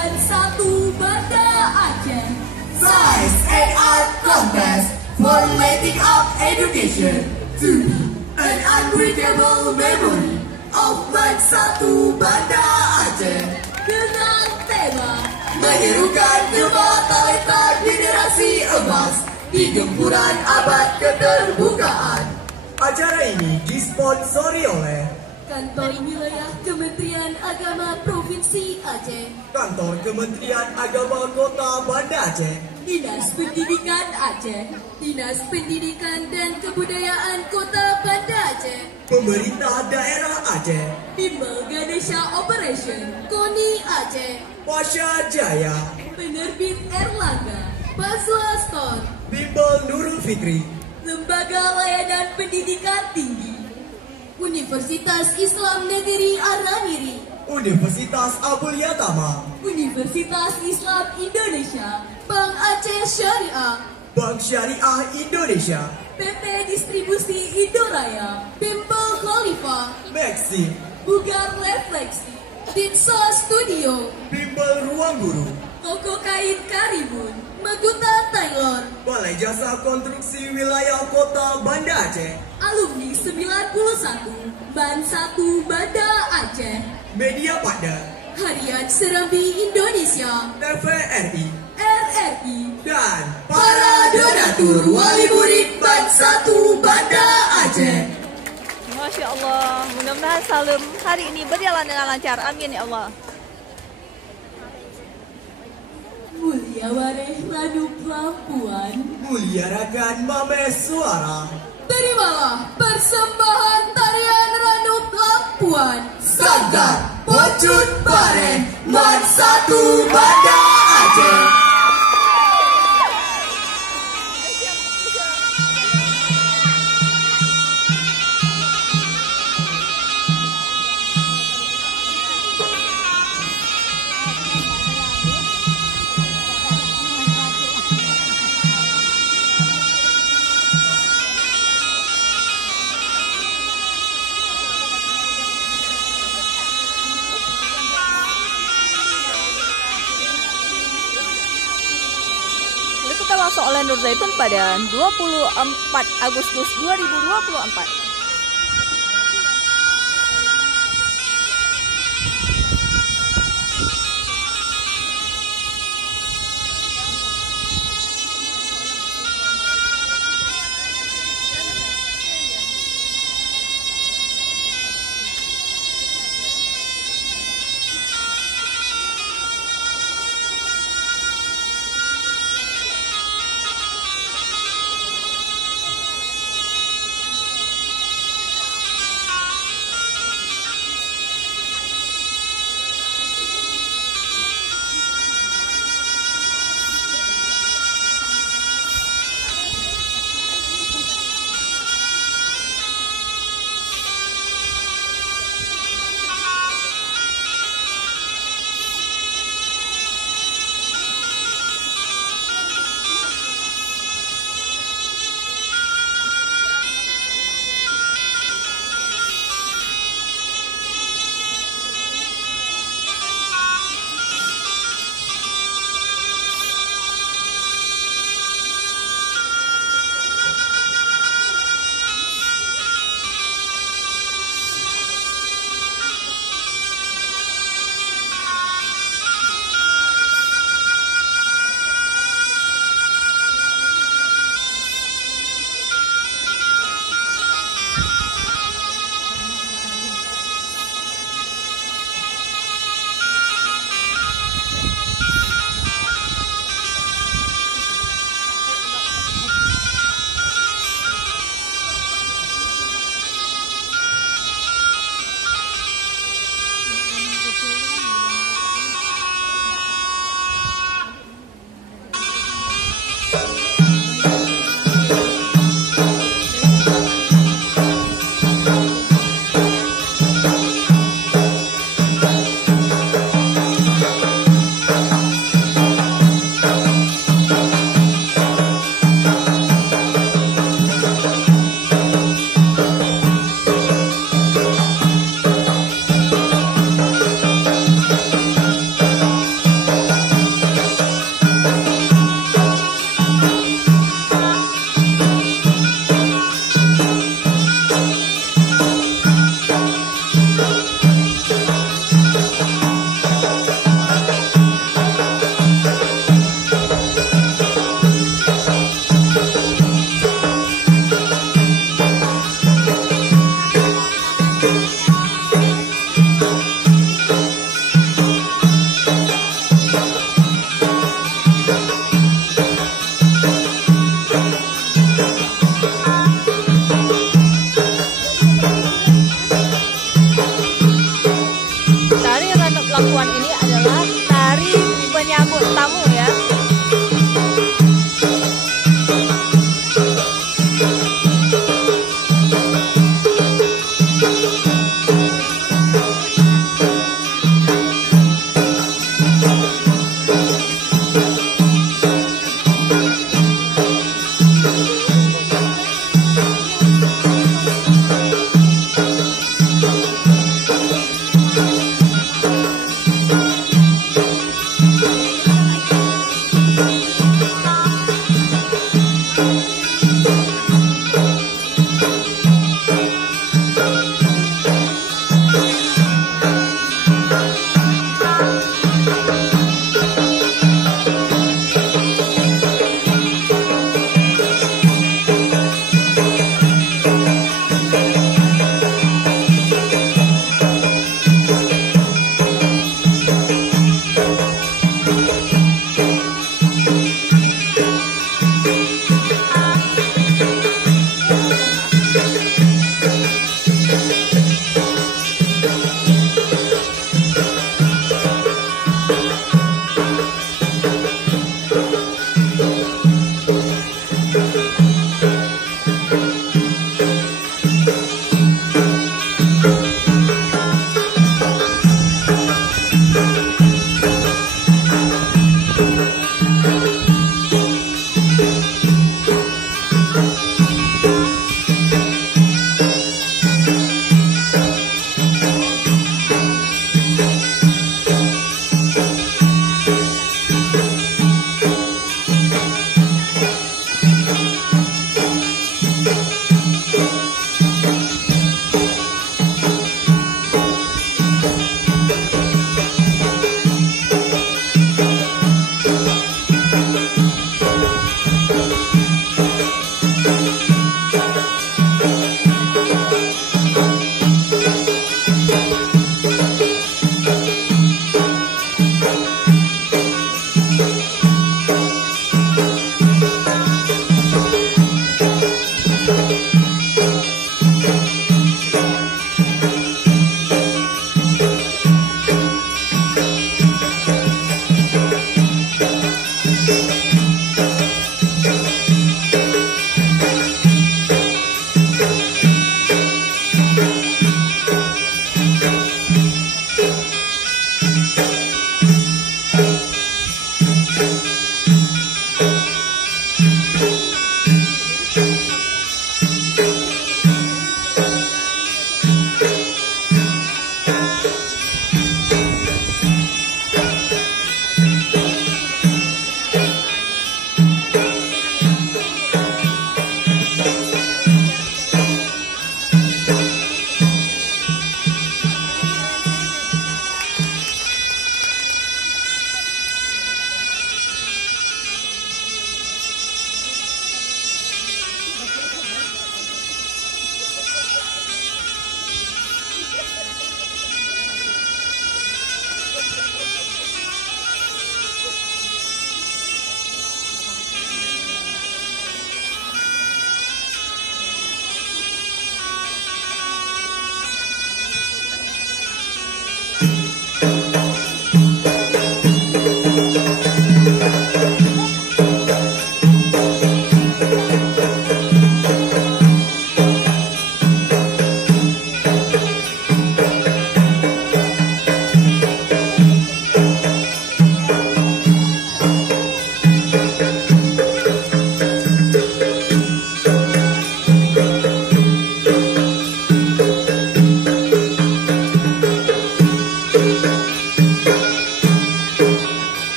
Ban 1 Banda Aceh. Science and Art Contest for Letting Up Education to be an unbreakable memory of Ban 1 Banda Aceh. Dengan tema Menyerukan gemah talenta generasi emas di gempuran abad keterbukaan. Acara ini disponsori oleh Kantor Wilayah Kementerian Agama Provinsi Aceh, Kantor Kementerian Agama Kota Banda Aceh, Dinas Pendidikan Aceh, Dinas Pendidikan dan Kebudayaan Kota Banda Aceh, Pemerintah Daerah Aceh, Bimbel Ganesha Operation, KONI Aceh, Pasha Jaya, Penerbit Erlangga, Baswa Store, Bimbel Nurul Fikri, Lembaga Layanan Pendidikan Tinggi, Universitas Islam Negeri Aramiri, Universitas Abul Yatama, Universitas Islam Indonesia, Bank Aceh Syariah, Bank Syariah Indonesia, PT Distribusi Indoraya, Bimbel Khalifah, Maxim, Bugar Refleksi, Ditsa Studio, Bimbel Ruang Guru, Toko Kain Karimun, Maguta Tailor, Balai Jasa Konstruksi Wilayah Kota Banda Aceh, Alumni 91, Ban 1 Banda Aceh, Media Pada, Harian Serambi Indonesia, TVRI, RRI, dan para donatur wali murid Ban 1 Banda Aceh. Masya Allah, mudah-mudahan Salim hari ini berjalan dengan lancar. Amin ya Allah. Mulia Wareh Lanup Lampuan, Muliarakan Mames Suara, terimalah persembahan tarian Ranup Lampuan, Sanggar Pocut Bareh Ban 1 Banda Aceh. Masuk oleh Nur Zaitun pada 24 Agustus 2024.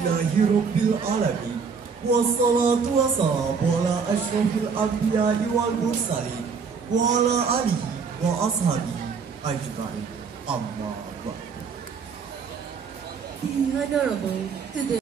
Alhamdulillahirabbil alamin. Wassalatu wassalamu ala asyrafil anbiya'i wal mursalin wa ala alihi wa ashabihi ajma'in. Amma ba'd. The Honorable to the